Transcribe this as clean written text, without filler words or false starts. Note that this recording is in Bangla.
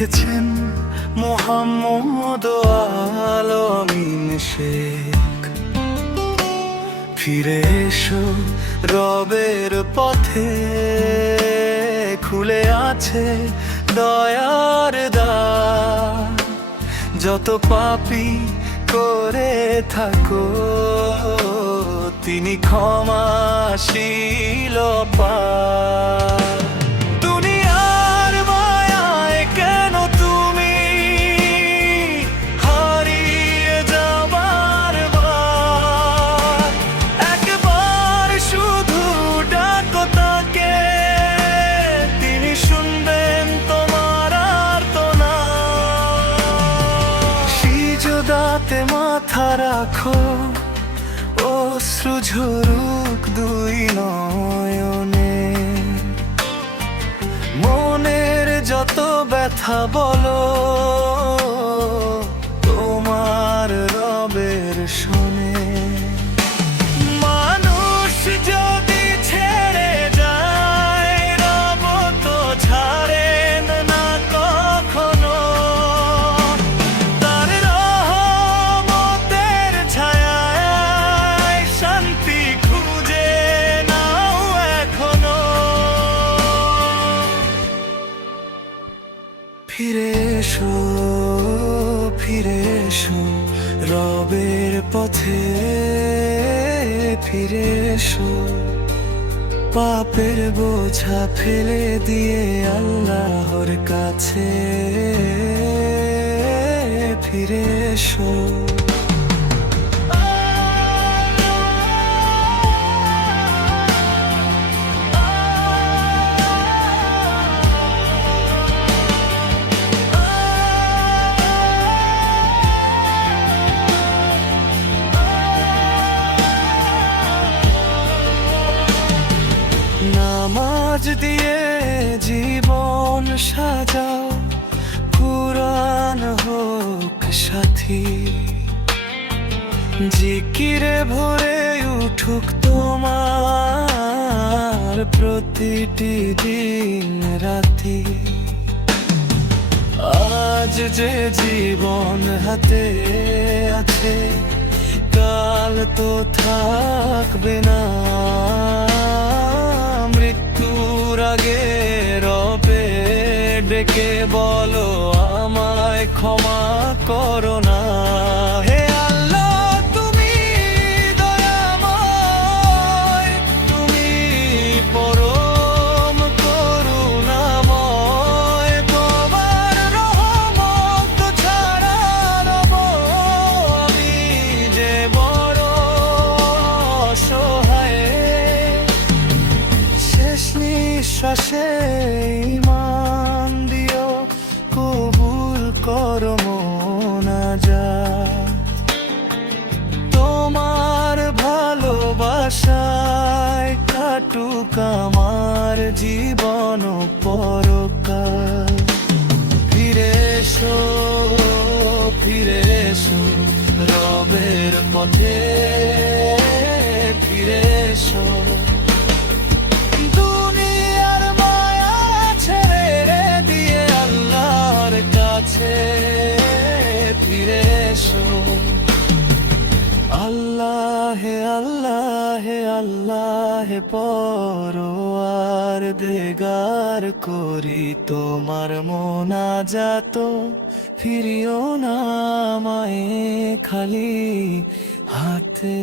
লিখেছেন মোহাম্মদ আলামিন শেখ। ফিরে এসো রবের পথে, খুলে আছে দয়ার দ্বার। যত পাপী করে থাকো, তিনি ক্ষমাশীল পার। দুনিয়ার মায়ায় কেন তুমি হারিয়ে যাবার ভার? একবার শুধু ডাকো তাকে, তিনি শুনবেন তোমার আর্তনাদ। সিজদাতে মাথা রাখো, অশ্রু ঝরুক দুই নয়নে। মনের যত ব্যথা বলো, তোমার রবের শোনে। মানুষ যদি ছেড়ে যায়, রব তো ছাড়েন না কখনো। তার রহমতের ছায়ায় শান্তি খুঁজে নাও এখনো। ফিরে এসো, ফিরে এসো রবের পথে। ফিরে এসো পাপের বোঝা ফেলে দিয়ে আল্লাহর কাছে। ফিরে এসো। নামাজ দিয়ে জীবন সাজাও, কুরআন হোক সাথী। জিকিরে ভরে উঠুক তোমার প্রতিটি দিন রাতি। আজ যে জীবন হাতে আছে, কাল তো থাকবে না। মৃত্যুর আগে রবে ডেকে বলো, আমায় ক্ষমা করো না। হে আল্লাহ তুমি দয়াময়, তুমি পরম করুণাময়। তোমার রহমত ছাড়া রব আমি যে বড় অসহায়। শেষ নিঃশ্বাসে ঈমান দিও, কবুল করো মোনাজাত। তোমার ভালোবাসায় কাটুক আমার জীবন পরকাল। ফিরে এসো, ফিরে এসো রবের পথে। ফিরে এসো দুনিয়ার মায়া ছেড়ে দিয়ে আল্লাহর কাছে। ফিরে এসো। আল্লাহ আল্লাহ আল্লাহ পরওয়ার দেগার করি তোমার মোনাজাত। ফিরিও না আমায় খালি হাতে।